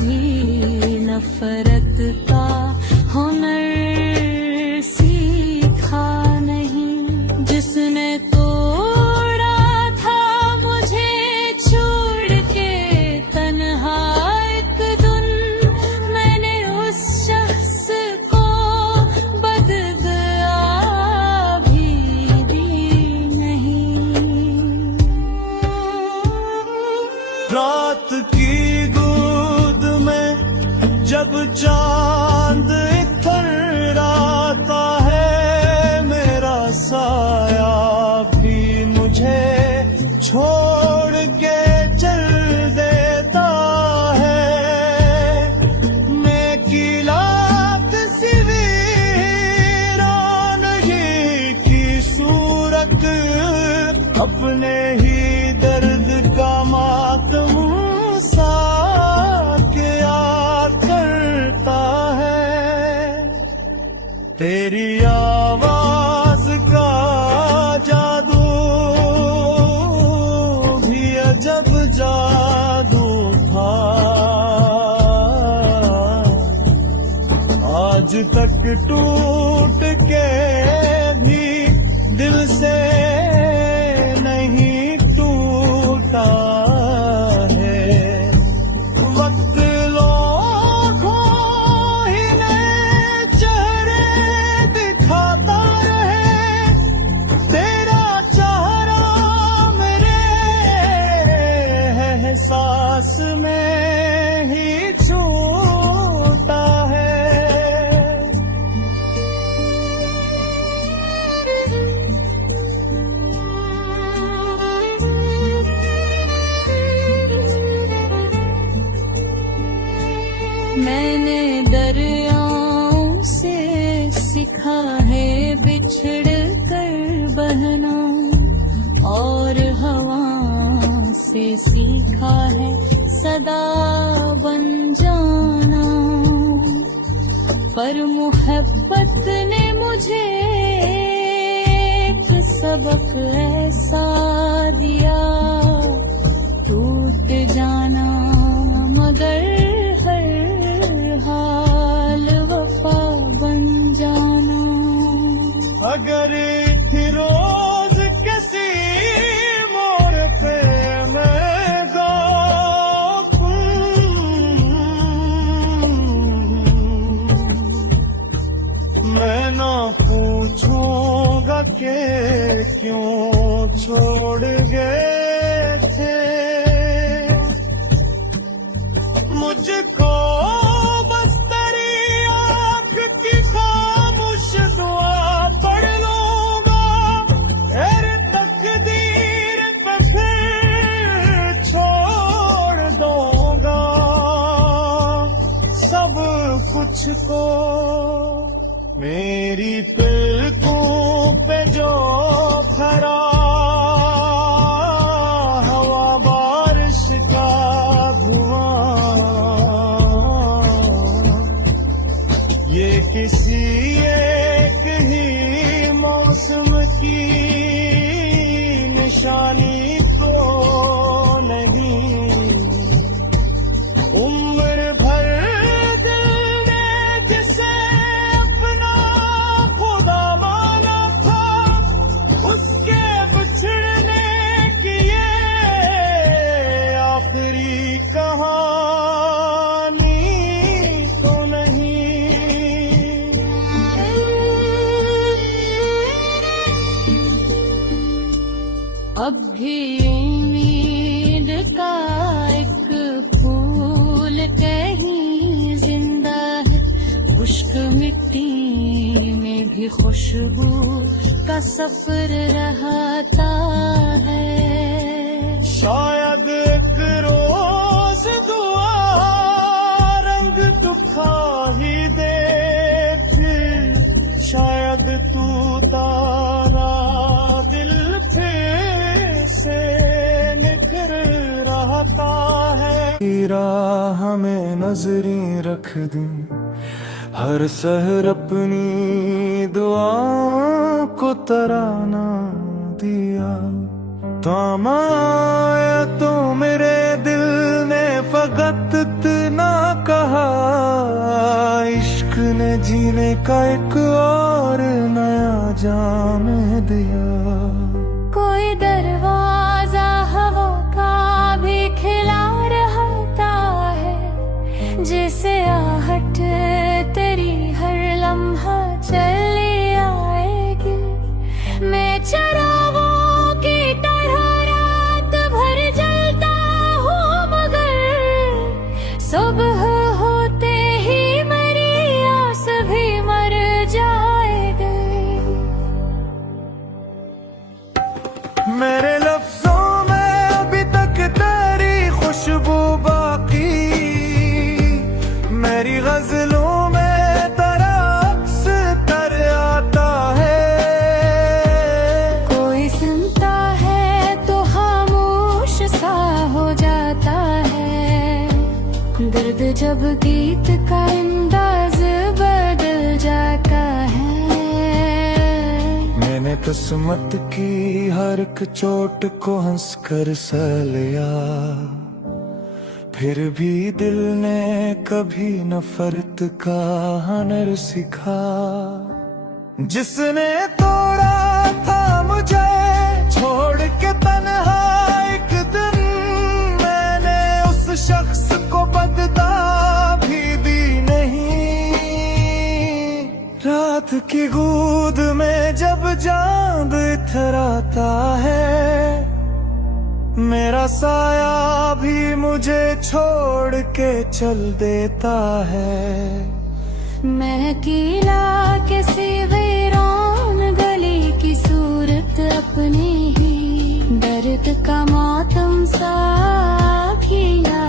कभी नफरत का हुनर सीखा नहीं। जिसने तोड़ा था मुझे छोड़ के तन्हा एक दिन, मैंने उस शख्स को बददुआ भी दी नहीं। रात की दूध में जब चांद इतराता है, मेरा साया भी मुझे छोड़ के चल देता है। नेकी लात सी वीरान की सूरत, अपने ही दर्द का मातम सा क्या करता है। तेरी आवाज का जादू भी अजब जादू था, आज तक टूट के भी दिल से नहीं टूटा है। वक्त लोगों ही नए चेहरे दिखाता रहे, तेरा चेहरा मेरे एहसास में ही छूटा है। मैंने दरियाओं से सीखा है बिछड़ कर बहना, और हवा से सीखा है सदा बन जाना। पर मोहब्बत ने मुझे एक सबक ऐसा दिया, टूट जाना मगर हर हाल वफा बन जाना। अगर रोज किसी मोड़ पे मैं गाऊं, मैं ना पूछूंगा कि क्यों छोड़ गए थे मुझको। बस तेरी आँख की खामोश दुआ पढ़ लूंगा, तेरे तकदीर पे फिर छोड़ दूंगा सब कुछ को। मेरी पलकों पे जो खरा हवा बारिश का ये किसी एक ही मौसम की निशानी तो नहीं। उम्र भर दिल ने जिसे अपना खुदा माना था, उसके बिछड़ने की ये आखिरी कहानी तो नहीं। अब भी उम्मीद का एक फूल कहीं जिंदा है, खुश्क मिट्टी में भी खुशबू का सफर रहता है। शायद एक रोज दुआ रंग दुखा ही देख, शायद तू तारा दिल फिर से निखर रहता है। राह में नजरें रख दूं, हर सहर अपनी दुआ को तराना दिया। थामा तो मेरे दिल ने फकत इतना का एक और नया जाम दिया। कोई दरवाजा हवा का भी खिला रहता है, जिसे आहट तेरी हर लम्हा चली आएगी। मैं चरागों की तरह रात भर जलता हूँ, मगर सुबह होते ही मेरी आस भी मर जाएगी। मेरे लफ्जों में अभी तक तेरी खुशबू बाकी, मेरी गजलों में तेरा अक्स कर आता है। कोई सुनता है तो खामोश सा हो जाता है, दर्द जब गीत का अंदाज बदल जाता है। मैंने किस्मत की हर एक चोट को हंस कर सह लिया, फिर भी दिल ने कभी नफरत का हुनर सीखा। जिसने तोड़ा था मुझे छोड़ के तन्हा एक दिन, मैंने उस शख्स को बददा भी दी नहीं। रात की गूद में जब चांद इथराता है, मेरा साया भी मुझे छोड़ के चल देता है। मैं अकेला किसी वीरान गली की सूरत अपनी ही दर्द का मातम सा किया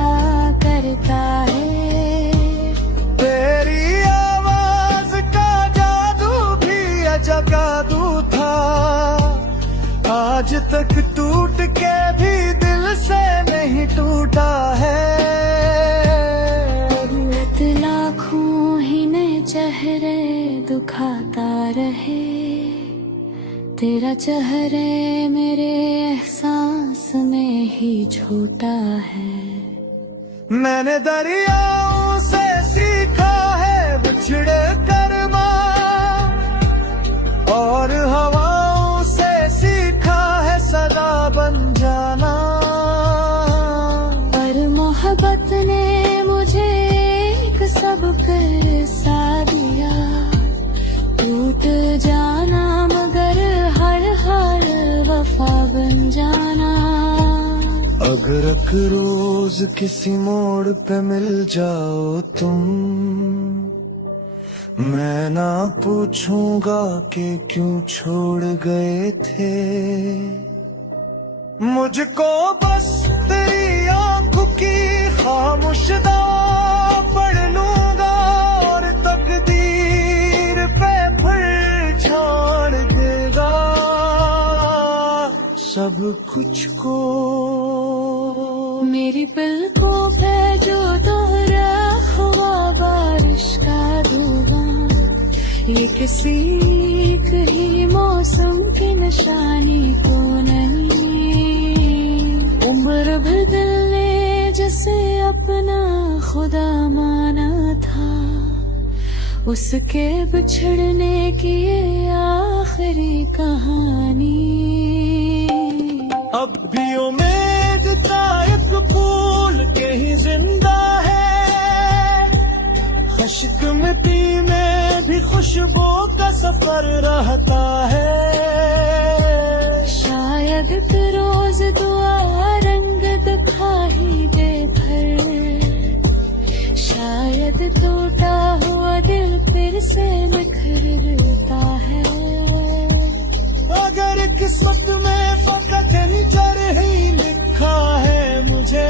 करता है। तेरी आवाज का जादू भी अजब जादू था, आज तक टूट के भी दिल से नहीं टूटा है। लाखों ही नए चेहरे दुखाता रहे, तेरा चेहरे मेरे एहसास में ही छोटा है। मैंने दरियाओं से सीखा है बिछड़े कर्मा, और हवाओं से सीखा है सदा बन जाना। पर मोहब्बत ने मुझे एक सबक सा दिया, टूट जाना मगर हर हर वफा बन जाना। अगर एक रोज किसी मोड़ पे मिल जाओ तुम, मैं ना पूछूंगा कि क्यों छोड़ गए थे। मुझको बस तेरी आंखों की खामोशदा पढ़ लूंगा, और तकदीर पे फिर छोड़ देगा सब कुछ को। मेरी पलकों पे जो दोहरा हुआ बारिश का धुआं, ये किसी ही मौसम की निशानी तो नहीं। उम्र भर दिल ने जैसे अपना खुदा माना था, उसके बिछड़ने की ये आखिरी कहानी। अब भी उम्मीद का एक फूल के ही जिंदा है, खुश्क मिट्टी में भी खुशबू का सफर रहता है। शायद एक रोज दुआ रंग दिखा ही दे फिर, शायद टूटा हुआ दिल फिर से निखरता है। अगर किस्मत में फकत निजर ही लिखा है मुझे,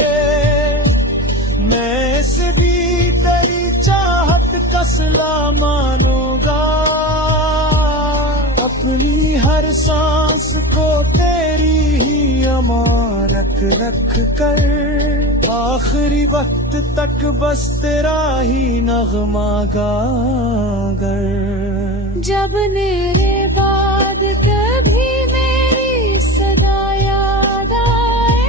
मैं इस भी तेरी चाहत का सिला मानूंगा। अपनी हर सांस को तेरी ही अमानत रख कर, आखिरी वक्त तक बस तेरा ही नगमा गागर। जब मेरे बाद कभी मेरी सदा याद आए,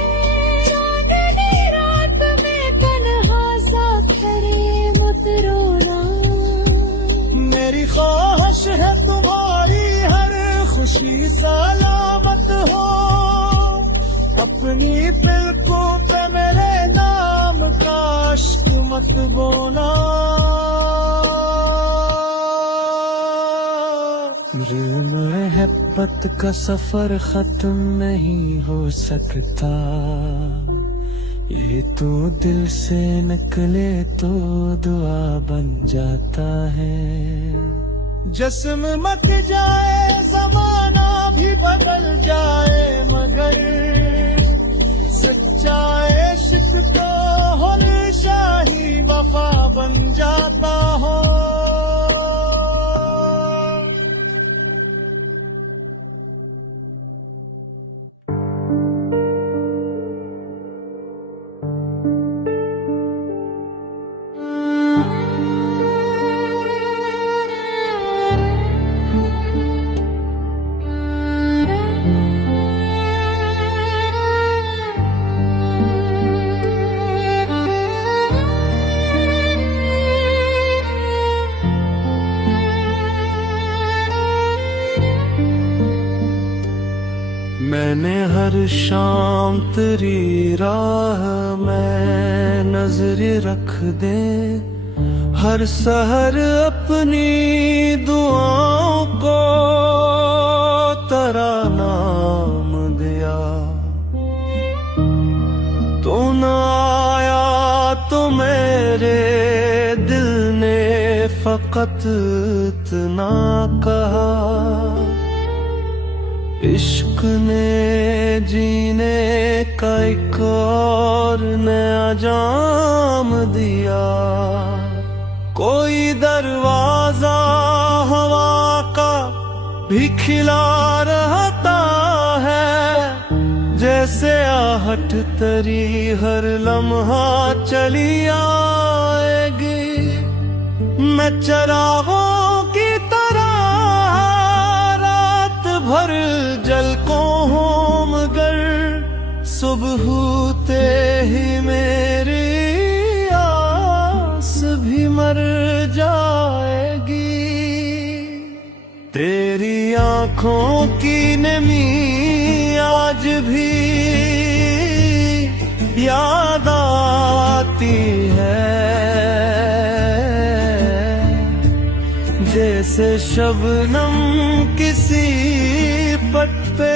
चांदनी रात में तन्हा सा खड़े मत रोना। मेरी सलामत हो। अपनी पलकों पे मेरे नाम का इश्क मत बोला। मोहब्बत का सफर खत्म नहीं हो सकता, ये तो दिल से निकले तो दुआ बन जाता है। जिस्म मत जाए ज़माना भी बदल जाए, मगर सच्चा इश्क तो हमेशा ही वफा बन जाता हो। मैंने हर शाम तेरी राह में नजर रख दे, हर सहर अपनी दुआओं को तेरा नाम दिया। तू न आया तो मेरे दिल ने फकत इतना कहा, इश्क ने जीने का एक और नया जाम दिया। कोई दरवाजा हवा का भी खिला रहता है, जैसे आहट तेरी हर लम्हा चली आएगी। मैं चरागों की तरह भर जल को हूँ, मगर सुबह होते ही मेरी आस भी मर जाएगी। तेरी आँखों की नमी आज भी याद आती है, जैसे शबनम किसी पट पे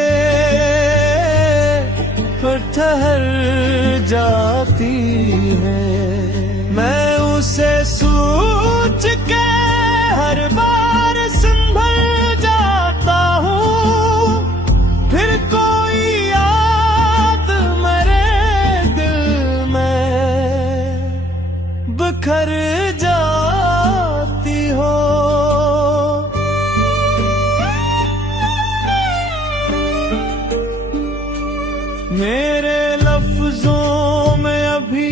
ठहर जाती है। मैं उसे सोच के हर बार संभल जाता हूँ, फिर कोई याद मेरे दिल में बिखर जाती हो। मेरे लफ्जों में अभी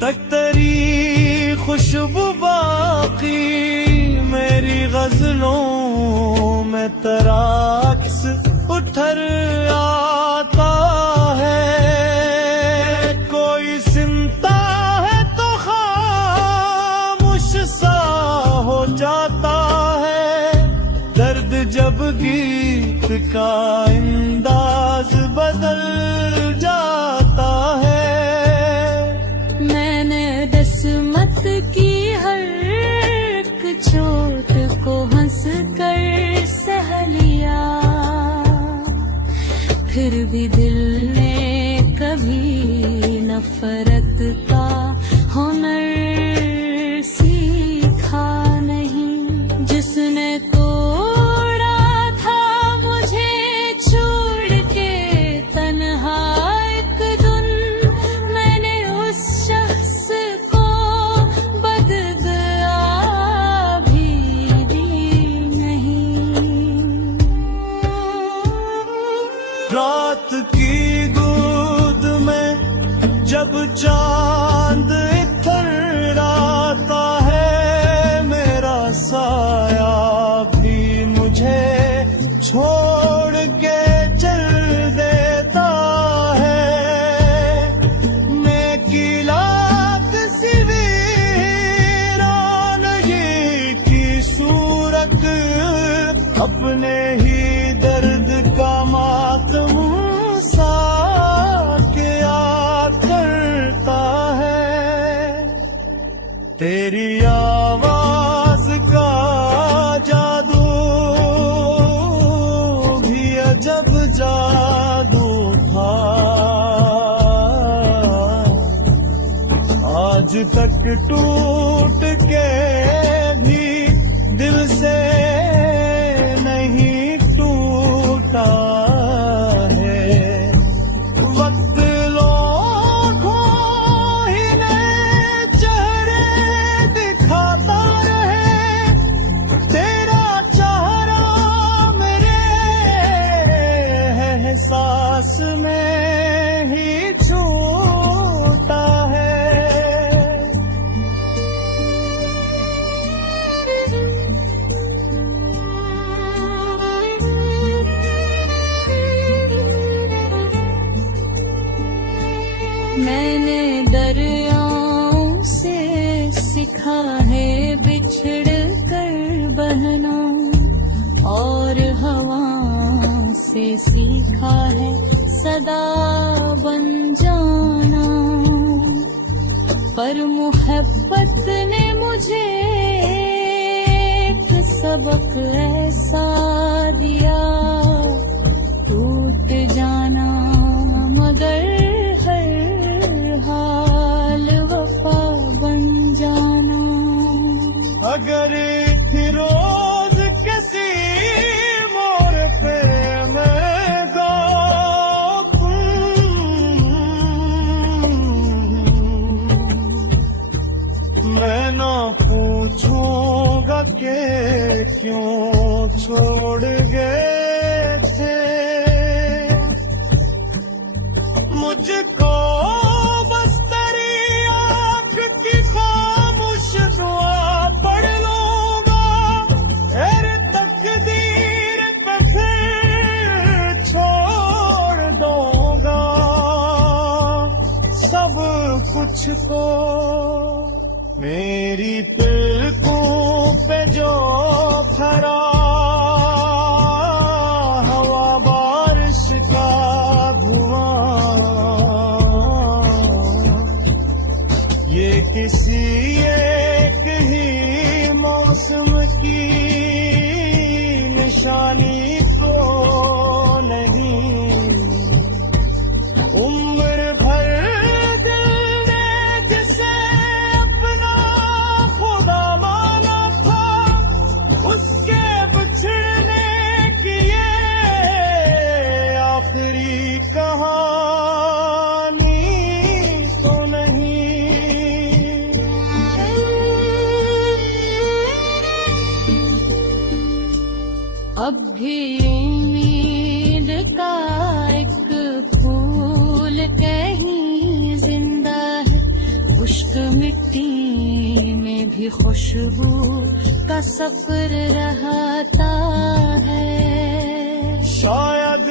तक तेरी खुशबू बाकी, मेरी गजलों में तेरा अक्स उठर आता है। कोई सुनता है तो खामोश सा हो जाता है, दर्द जब गीत का अंदाज बदल जाता है। मैंने किस्मत की हर एक चोट को हंस कर सह लिया, फिर भी दिल ने कभी नफरत का हुनर सीखा नहीं। जिसने तोड़ा था मुझे छोड़ के तन्हा एक दिन, मैंने उस शख्स को बददुआ भी दी नहीं। रात की गोद में जब चांद इतर आता है, मेरा साया भी मुझे छोड़ के चल देता है। नेकी लाख सिवी रानगी की सूरत, अपने ही दर्द का तेरी आवाज का जादू भी अजब जादू था, आज तक टूट के भी दिल से नहीं टूटा है। वक्त लोगों ही नए चेहरे दिखाता रहे, तेरा चेहरा मेरे एहसास में ही छूटा है। मैंने दरियाओं से सीखा है बिछड़ कर बहना, और हवाओं से सीखा है सदा बन जाना। पर मोहब्बत ने मुझे एक सबक ऐसा दिया, टूट जाना मगर हाल वफा बन जाना। अगर फिरोज किसी मोड़ पे मैं गाऊं, मैं ना पूछूंगा कि क्यों छोड़ गए थे मुझको। बस तेरी आँख की खामोश दुआ पढ़ लूंगा, तेरे तकदीर पे फिर छोड़ दूंगा सब कुछ को। मेरी तिलकों पे जो फरा हवा बारिश का धुआं, ये किसी एक ही मौसम की निशानी तो नहीं, उम्र भर दिल ने जिसे अपना खुदा माना था, उसके बिछड़ने की ये आखिरी कहानी तो नहीं। अब भी उम्मीद का एक फूल कहीं जिंदा है, खुश्क मिट्टी में भी खुशबू का सफर रहता है। शायद